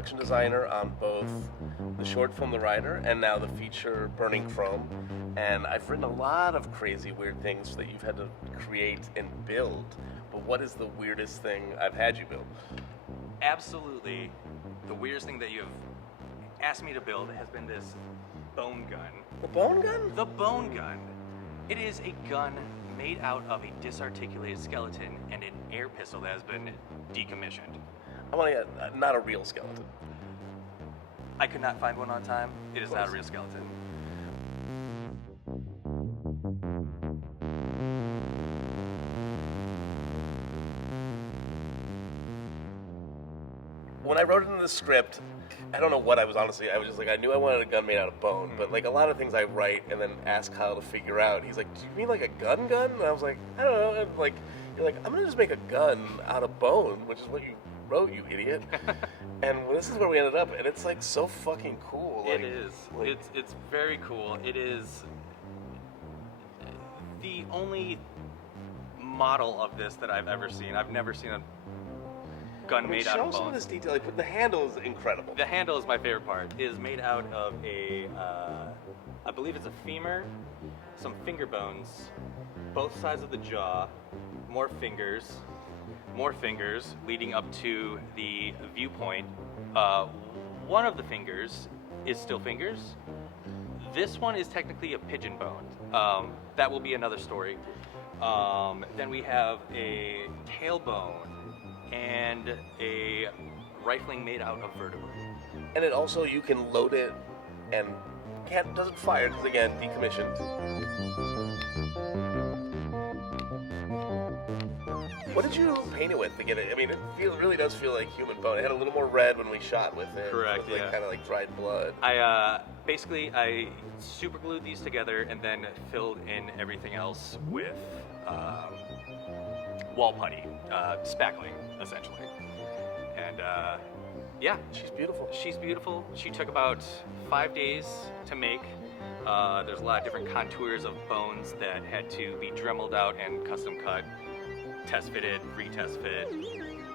production designer on both the short film The Rider and now the feature Burning Chrome. And I've written a lot of crazy, weird things that you've had to create and build. But what is the weirdest thing I've had you build? Absolutely, the weirdest thing that you've asked me to build has been this bone gun. The bone gun? The bone gun. It is a gun made out of a disarticulated skeleton and an air pistol that has been decommissioned. I want to get not a real skeleton. I could not find one on time. It is not a real skeleton. When I wrote it in the script, I don't know what I was honestly. I was just like, I knew I wanted a gun made out of bone, but like a lot of things I write and then ask Kyle to figure out. He's like, "Do you mean like a gun gun?" And I was like, "I don't know." And like, you're like, "I'm gonna just make a gun out of bone," which is what you wrote, you idiot. And this is where we ended up, and it's like so fucking cool. Like, it is. Like, It's very cool. It is the only model of this that I've ever seen. I've never seen a gun made out of show some of bone. this detail. Like, the handle is incredible. The handle is my favorite part. It is made out of a, I believe it's a femur, some finger bones, both sides of the jaw, more fingers, leading up to the viewpoint. One of the fingers is still fingers. This one is technically a pigeon bone. That will be another story. Then we have a tailbone and a rifling made out of vertebrae. And it also, you can load it and doesn't fire because again, decommissioned. What did you paint it with to get it? I mean, it really does feel like human bone. It had a little more red when we shot with it. Correct, It was like, kind of like dried blood. I super glued these together and then filled in everything else with wall putty, spackling, essentially. And yeah. She's beautiful. She's beautiful. She took about 5 days to make. There's a lot of different contours of bones that had to be dremeled out and custom cut, test fitted, retest fit.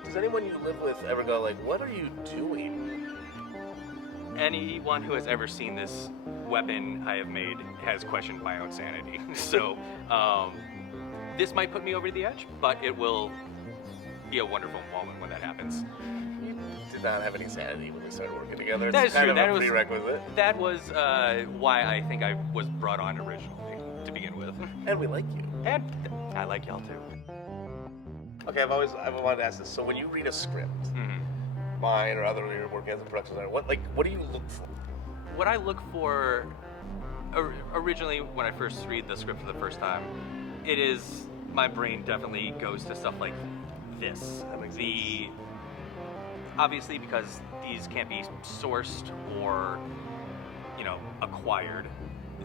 Does anyone you live with ever go like, "What are you doing?" Anyone who has ever seen this weapon I have made has questioned my own sanity. So this might put me over the edge, but it will be a wonderful moment when that happens. You did not have any sanity when we started working together. That It's is kind true. of a prerequisite. That was why I think I was brought on originally to begin with. And we like you. And I like y'all too. Okay, I've wanted to ask this. So when you read a script, mine or other, you're working as a production designer, what do you look for? What I look for, originally when I first read the script for the first time, it is, my brain definitely goes to stuff like this. That makes sense. Obviously because these can't be sourced or, acquired.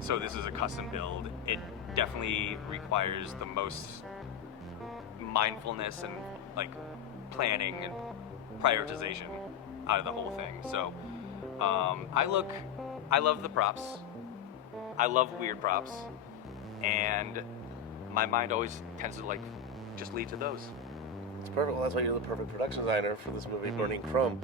So this is a custom build. It definitely requires the most mindfulness and like planning and prioritization out of the whole thing. So I love the props. I love weird props, and my mind always tends to just lead to those. It's perfect. Well, that's why you're the perfect production designer for this movie, Burning Chrome.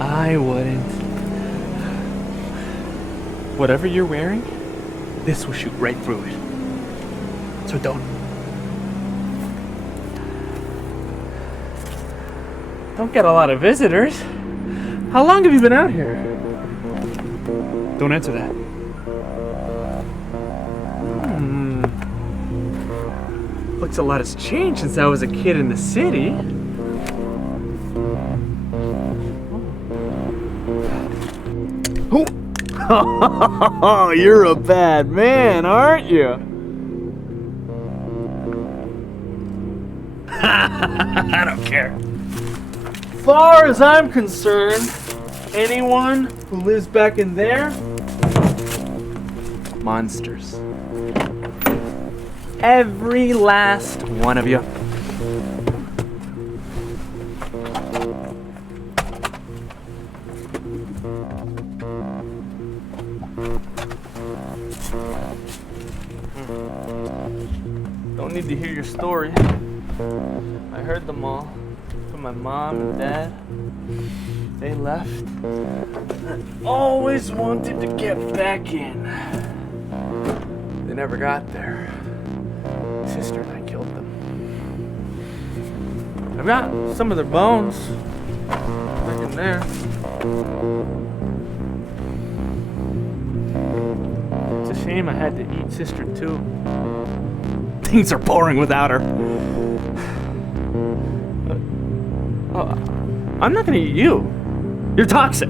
I wouldn't. Whatever you're wearing, this will shoot right through it. So don't get a lot of visitors. How long have you been out here? Don't answer that. Looks a lot has changed since I was a kid in the city. Oh, you're a bad man, aren't you? I don't care. Far as I'm concerned, anyone who lives back in there, monsters. Every last one of you. Don't need to hear your story. I heard them all from my mom and dad. They left. I always wanted to get back in. They never got there. Sister and I killed them. I've got some of their bones back in there. It's a shame I had to eat Sister too. Things are boring without her. I'm not gonna eat you. You're toxic.